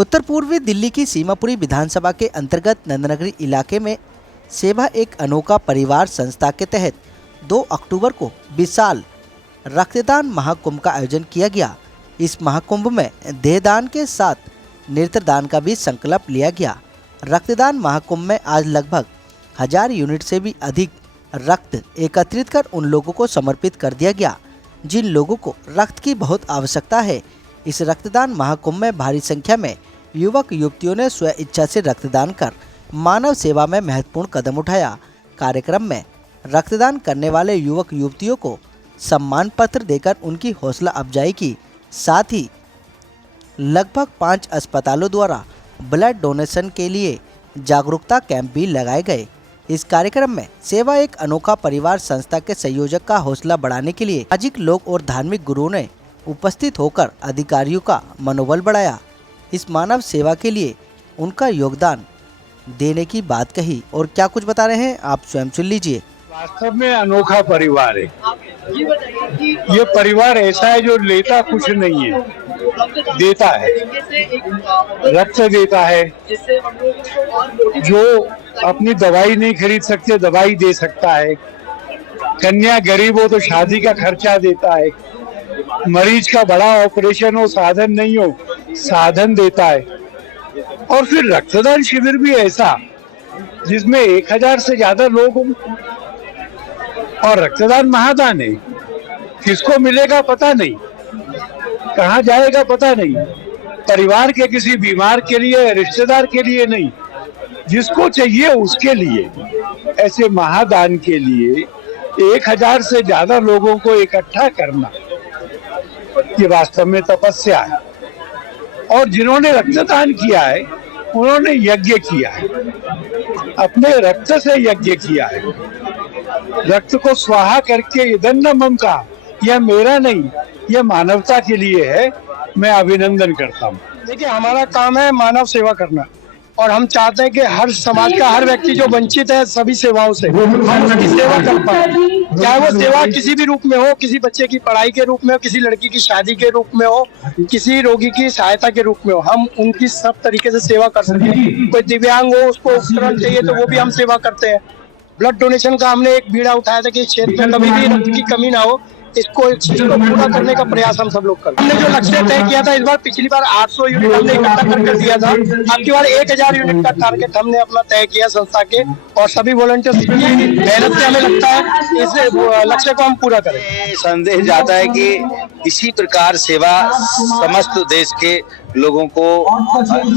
उत्तर पूर्वी दिल्ली की सीमापुरी विधानसभा के अंतर्गत नंदनगरी इलाके में सेवा एक अनोखा परिवार संस्था के तहत 2 अक्टूबर को विशाल रक्तदान महाकुंभ का आयोजन किया गया। इस महाकुंभ में देहदान के साथ नेत्रदान का भी संकल्प लिया गया। रक्तदान महाकुंभ में आज लगभग 1000 यूनिट से भी अधिक रक्त एकत्रित कर उन लोगों को समर्पित कर दिया गया जिन लोगों को रक्त की बहुत आवश्यकता है। इस रक्तदान महाकुंभ में भारी संख्या में युवक युवतियों ने स्व इच्छा से रक्तदान कर मानव सेवा में महत्वपूर्ण कदम उठाया। कार्यक्रम में रक्तदान करने वाले युवक युवतियों को सम्मान पत्र देकर उनकी हौसला अफजाई की। साथ ही लगभग 5 अस्पतालों द्वारा ब्लड डोनेशन के लिए जागरूकता कैंप भी लगाए गए। इस कार्यक्रम में सेवा एक अनोखा परिवार संस्था के संयोजक का हौसला बढ़ाने के लिए सामाजिक लोग और धार्मिक गुरुओं ने उपस्थित होकर अधिकारियों का मनोबल बढ़ाया। इस मानव सेवा के लिए उनका योगदान देने की बात कही और क्या कुछ बता रहे हैं आप स्वयं सुन लीजिए। वास्तव में अनोखा परिवार है। ये परिवार ऐसा है जो लेता कुछ नहीं है, देता है, रक्त देता है। जो अपनी दवाई नहीं खरीद सकते दवाई दे सकता है। कन्या गरीब हो तो शादी का खर्चा देता है। मरीज का बड़ा ऑपरेशन हो, साधन नहीं हो, साधन देता है। और फिर रक्तदान शिविर भी ऐसा जिसमें 1000 से ज्यादा लोग हों और रक्तदान महादान है। किसको मिलेगा पता नहीं, कहाँ जाएगा पता नहीं। परिवार के किसी बीमार के लिए, रिश्तेदार के लिए नहीं, जिसको चाहिए उसके लिए। ऐसे महादान के लिए 1000 से ज्यादा लोगों को इकट्ठा करना ये वास्तव में तपस्या है। और जिन्होंने रक्तदान किया है उन्होंने यज्ञ किया है, अपने रक्त से यज्ञ किया है। रक्त को स्वाहा करके इदन्न मम का, यह मेरा नहीं, यह मानवता के लिए है। मैं अभिनंदन करता हूँ। देखिए, हमारा काम है मानव सेवा करना और हम चाहते हैं कि हर समाज का हर व्यक्ति जो वंचित है सभी सेवाओं से हम उसकी सेवा कर पाए। चाहे वो सेवा किसी भी रूप में हो, किसी बच्चे की पढ़ाई के रूप में हो, किसी लड़की की शादी के रूप में हो, किसी रोगी की सहायता के रूप में हो, हम उनकी सब तरीके से सेवा कर सकते हैं। कोई दिव्यांग हो, उसको उपकरण चाहिए तो वो भी हम सेवा करते हैं। ब्लड डोनेशन का हमने एक बीड़ा उठाया था कि क्षेत्र में कभी भी रक्त की कमी ना हो। इसको पूरा करने का प्रयास हम सब लोग करते हैं। हमने जो लक्ष्य तय किया था इस बार, पिछली बार 800 यूनिट हमने इकट्ठा कर दिया था। अब की बार 1000 यूनिट का टारगेट हमने अपना तय किया संस्था के, और सभी वॉलंटियर्स की मेहनत से हमें लगता है इस लक्ष्य को हम पूरा करें। संदेश जाता है कि इसी प्रकार सेवा समस्त देश के लोगों को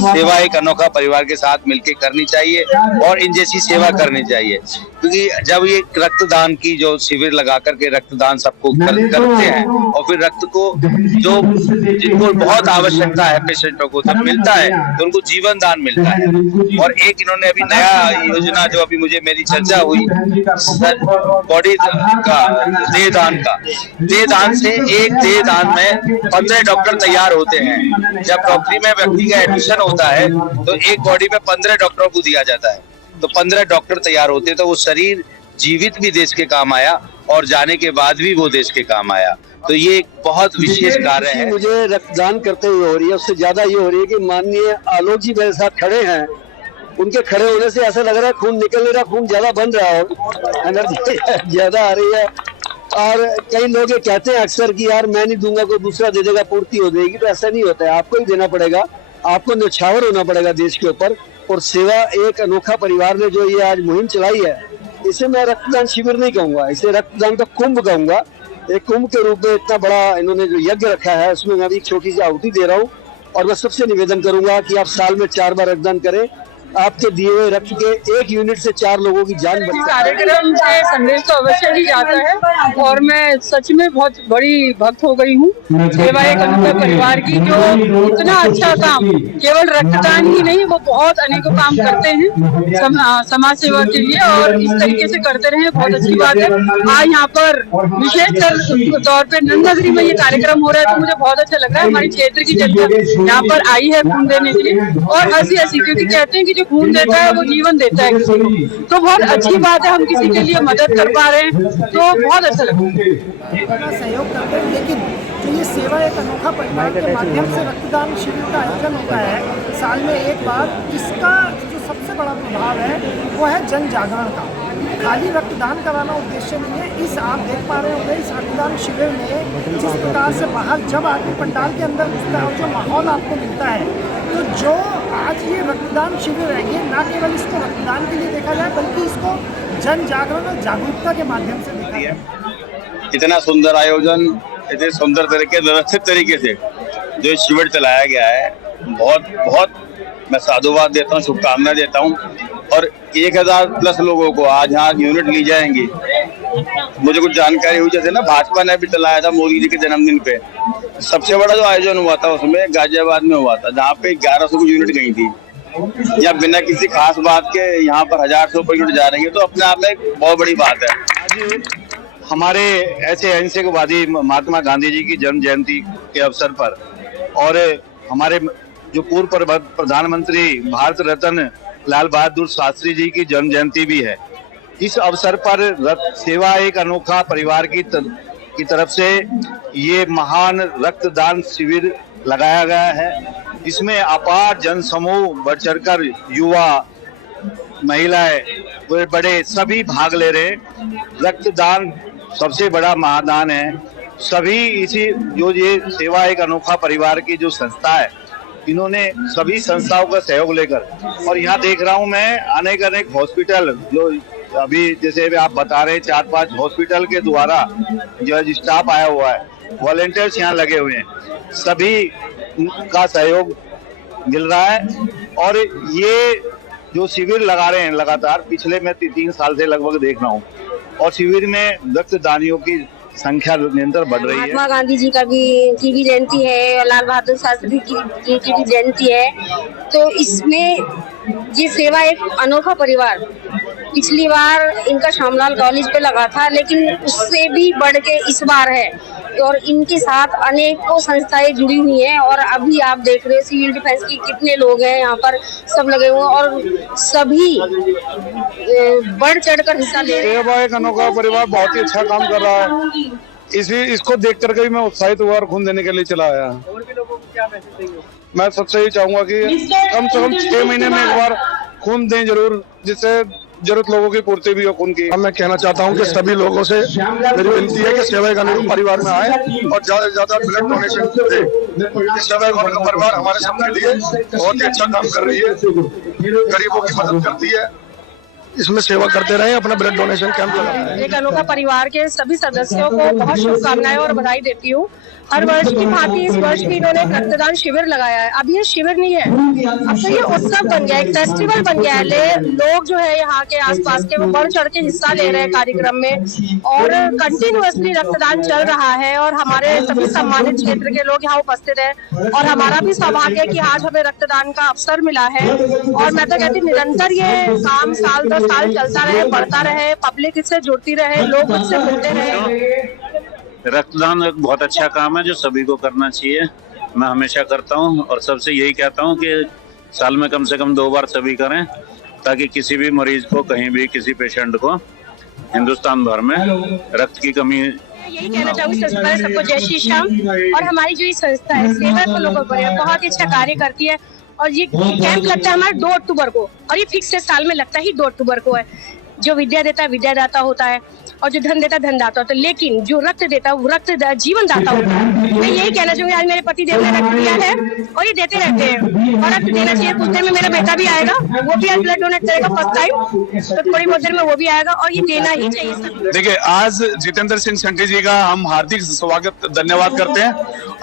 सेवा एक अनोखा परिवार के साथ मिलकर करनी चाहिए और इन जैसी सेवा करनी चाहिए। क्योंकि जब ये रक्तदान की जो शिविर लगा करके रक्तदान सबको करते हैं और फिर रक्त को जो जिनको बहुत आवश्यकता है पेशेंटों को जब मिलता है तो उनको जीवन दान मिलता है। और एक इन्होंने अभी नया योजना जो अभी मुझे मेरी चर्चा हुई बॉडी का देहदान से एक देहदान में 15 डॉक्टर तैयार होते हैं। जब डॉक्टरी में व्यक्ति का एडमिशन होता है तो एक बॉडी में 15 डॉक्टरों को दिया जाता है, तो 15 डॉक्टर तैयार होते हैं। तो वो शरीर जीवित भी देश के काम आया और जाने के बाद भी वो देश के काम आया। तो ये एक बहुत विशेष कार्य है। मुझे रक्तदान करते हुए हो रही है, उससे ज्यादा ये हो रही है कि माननीय आलोक जी मेरे साथ खड़े हैं। उनके खड़े होने से ऐसा लग रहा है खून निकल नहीं रहा, खून ज्यादा बन रहा है और एनर्जी ज्यादा आ रही है। और कई लोग ये कहते हैं अक्सर कि यार मैं नहीं दूंगा, कोई दूसरा दे देगा, पूर्ति हो जाएगी। तो ऐसा नहीं होता है, आपको ही देना पड़ेगा, आपको न्यौछावर होना पड़ेगा देश के ऊपर। और सेवा एक अनोखा परिवार ने जो ये आज मुहिम चलाई है, इसे मैं रक्तदान शिविर नहीं कहूंगा, इसे रक्तदान का कुंभ कहूंगा। एक कुंभ के रूप में इतना बड़ा इन्होंने जो यज्ञ रखा है उसमें मैं भी एक छोटी सी आहुति दे रहा हूँ। और मैं सबसे निवेदन करूंगा कि आप साल में 4 बार रक्तदान करें। आपके दिए हुए रक्त के 1 यूनिट से 4 लोगों की जान बचती है। कार्यक्रम से संदेश तो अवश्य ही जाता है और मैं सच में बहुत बड़ी भक्त हो गई हूँ सेवा एक अनोखा परिवार की, जो इतना अच्छा काम केवल रक्तदान ही नहीं, वो बहुत अनेकों काम करते हैं समाज सेवा के लिए और इस तरीके से करते रहे। बहुत अच्छी बात है। आज यहाँ पर विशेष तौर पे नंदनगरी में ये कार्यक्रम हो रहा है तो मुझे बहुत अच्छा लग रहा है। हमारे क्षेत्र की जनता यहाँ पर आई है खून देने के लिए और हंसी क्योंकि कहते हैं कि खून देता है वो जीवन देता है किसी को, तो बहुत अच्छी बात है। हम किसी के लिए मदद कर पा रहे हैं तो बहुत अच्छा लगता है। सहयोग करते हैं, लेकिन जो ये सेवा एक अनोखा परिवार के माध्यम से रक्तदान शिविर का आयोजन होता है, साल में एक बार। इसका जो सबसे बड़ा प्रभाव है वो है जन जागरण का। खाली रक्तदान कराना उद्देश्य नहीं है। इस आप देख पा रहे होंगे इस रक्तदान शिविर में जिस प्रकार से बाहर जब आदमी पंडाल के अंदर घुसता है और जो माहौल आपको मिलता है, तो जो आज ये रक्तदान शिविर है ये न केवल इसको रक्तदान के लिए देखा जाए बल्कि इसको जन जागरण और जागरूकता के माध्यम से देखा जाए। इतना सुंदर आयोजन, इतने सुंदर तरीके व्यवस्थित तरीके से जो शिविर चलाया गया है, बहुत बहुत मैं साधुवाद देता हूँ, शुभकामनाएं देता हूँ। और 1000 प्लस लोगों को आज यहाँ यूनिट ली जाएंगी। मुझे कुछ जानकारी हुई, जैसे ना भाजपा ने भी चलाया था मोदी जी के जन्मदिन पे, सबसे बड़ा जो आयोजन हुआ था उसमें गाजियाबाद में हुआ था, जहाँ पे 1100 की यूनिट गई थी। या बिना किसी खास बात के यहाँ पर 1000 से ऊपर यूनिट जा रही है, तो अपने आप में एक बहुत बड़ी बात है। हमारे ऐसे अहिंसकवादी महात्मा गांधी जी की जन्म जयंती के अवसर पर और हमारे जो पूर्व प्रधानमंत्री भारत रत्न लाल बहादुर शास्त्री जी की जन्म जयंती भी है। इस अवसर पर सेवा एक अनोखा परिवार की तरफ से ये महान रक्तदान शिविर लगाया गया है। इसमें अपार जन समूह बढ़ चढ़कर युवा, महिलाएं, बड़े सभी भाग ले रहे। रक्तदान सबसे बड़ा महादान है। सभी इसी जो ये सेवा एक अनोखा परिवार की जो संस्था है, इन्होंने सभी संस्थाओं का सहयोग लेकर, और यहाँ देख रहा हूँ मैं अनेक हॉस्पिटल जो अभी जैसे आप बता रहे 4-5 हॉस्पिटल के द्वारा जो स्टाफ आया हुआ है, वॉलेंटियर्स यहाँ लगे हुए हैं, सभी का सहयोग मिल रहा है। और ये जो शिविर लगा रहे हैं लगातार पिछले मैं 3 साल से लगभग देख रहा हूँ, और शिविर में रक्तदानियों की संख्या निरंतर बढ़ रही है। महात्मा गांधी जी का की भी जयंती है और लाल बहादुर शास्त्री की भी जयंती है। तो इसमें ये सेवा एक अनोखा परिवार, पिछली बार इनका श्यामलाल कॉलेज पे लगा था, लेकिन उससे भी बढ़ के इस बार है। और इनके साथ अनेकों संस्थाएं जुड़ी हुई हैं। और अभी आप देख रहे हो सिविल डिफेंस की कितने लोग हैं यहाँ पर, सब लगे हुए हैं और सभी बढ़ चढ़कर हिस्सा ले रहे हैं। सेवा एक अनोखा परिवार बहुत ही अच्छा काम कर रहा है। इसको देख करके भी मैं उत्साहित हुआ और खून देने के लिए चला आया। और भी लोगों को क्या मैसेज देंगे? मैं सबसे ही चाहूंगा कि कम से कम 6 महीने में एक बार खून दें जरूर, जिससे जरूरत लोगों की पूर्ति भी हो खून की। मैं कहना चाहता हूं कि सभी लोगों से मेरी विनती है कि सेवा एक अनोखा परिवार में आए और ज्यादा से ज्यादा ब्लड डोनेशन दें। सेवा एक अनोखा परिवार हमारे सबके लिए बहुत ही अच्छा काम कर रही है, गरीबों की मदद करती है। इसमें सेवा करते रहे, अपना ब्लड डोनेशन कैंप लगाएं। एक अनोखा परिवार के सभी सदस्यों को बहुत शुभकामनाएं और बधाई देती हूँ। हर वर्ष की भांति इस वर्ष भी इन्होंने रक्तदान शिविर लगाया है। अब ये शिविर नहीं है, अब तो ये उत्सव बन गया, एक फेस्टिवल बन गया है। लोग जो है यहाँ के आसपास के वो बढ़ चढ़ के हिस्सा ले रहे हैं कार्यक्रम में, और कंटिन्यूअसली रक्तदान चल रहा है। और हमारे सभी सम्मानित क्षेत्र के लोग यहाँ उपस्थित हैं, और हमारा भी सौभाग्य है कि आज हमें रक्तदान का अवसर मिला है। और मैं तो कहती निरंतर ये काम साल दर साल चलता रहे, बढ़ता रहे, पब्लिक इससे जुड़ती रहे, लोग उससे मिलते रहे। रक्तदान एक बहुत अच्छा काम है जो सभी को करना चाहिए। मैं हमेशा करता हूं और सबसे यही कहता हूं कि साल में कम से कम 2 बार सभी करें, ताकि किसी भी मरीज को, कहीं भी किसी पेशेंट को हिंदुस्तान भर में रक्त की कमी। यही कहना चाहूँगी सबको जय श्री श्याम। और हमारी जो ये संस्था है सेवा को लोगों पर बहुत ही अच्छा कार्य करती है। और ये कैंप लगता है हमारा 2 अक्टूबर को, और ये फिक्स है, साल में लगता ही 2 अक्टूबर को है। जो विद्या देता है विद्यादाता होता है, और जो धन देता है धनदाता होता है, लेकिन जो रक्त देता है वो रक्त जीवन दाता होता है। मैं यही कहना चाहूंगी, आज मेरे पति देव ने रक्त दिया है और ये देते रहते हैं, और रक्त देना चाहिए। कुछ देर में मेरा बेटा भी आएगा, वो भी आज ब्लड डोनेट करेगा फर्स्ट टाइम, तो थोड़ी बहुत देर में वो भी आएगा, और ये देना ही चाहिए। देखिए, आज जितेंद्र सिंह संटी जी का हम हार्दिक स्वागत धन्यवाद करते हैं।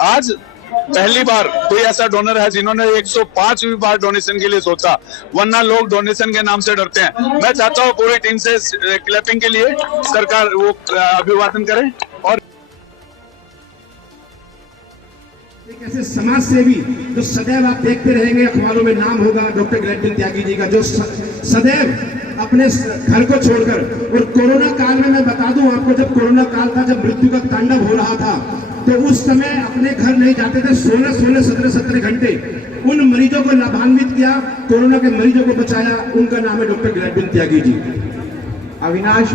आज पहली बार कोई ऐसा डोनर है जिन्होंने 105वीं बार डोनेशन के लिए सोचा, वरना लोग डोनेशन के नाम से डरते हैं। मैं चाहता हूँ पूरी टीम से क्लैपिंग के लिए सरकार वो अभिवादन करे। और एक ऐसे समाज सेवी जो सदैव आप देखते रहेंगे, अखबारों में नाम होगा डॉक्टर ग्लैडविन त्यागी जी का, जो सदैव अपने घर को छोड़कर, और कोरोना काल में मैं बता दूं आपको, जब कोरोना काल था, जब मृत्यु का तांडव हो रहा था, तो उस समय अपने घर नहीं जाते थे। 16, 17 घंटे उन मरीजों को लाभान्वित किया, कोरोना के मरीजों को बचाया। उनका नाम है डॉक्टर ग्लैडविन त्यागी जी। अविनाश